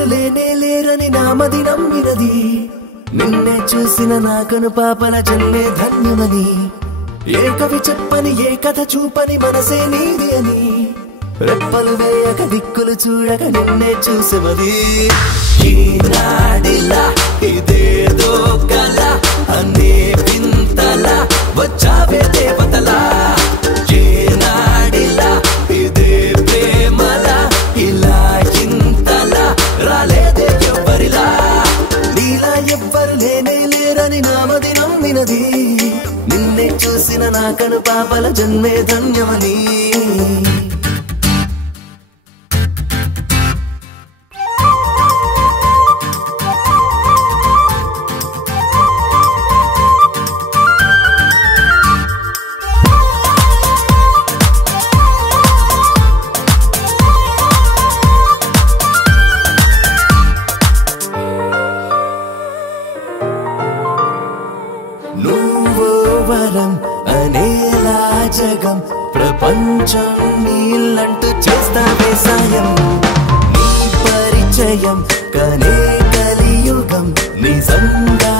ఎవ్వరు లేనే లేరని నామది నమ్మినది నిన్నే చూసిన నాకను పాపల జన్మే ధన్యమని ఏ కవి చెప్పని ఏ కథ చూపని మనసే నీది అని రెప్పలు వేయక దిక్కులు చూడక నిన్నే చూసేవది ఈనాడిలా ఇదేదో కల అనే వింతల వచ్చావే దేవతలా ఏనాడిలా ఇదే ప్రేమలా ఇలా ఇంతలా రాలేదే ఎవ్వరిలా నీలా ఎవ్వరు లేనే లేరని నామది నమ్మినది నిన్నే చూసిన నాకను పాపల జన్మే ధన్యమని వరం అనేలా జగం ప్రపంచం నీళ్ళంటూ చేస్తావే సాయం నీ పరిచయం కనే కలియుగం నిజంగా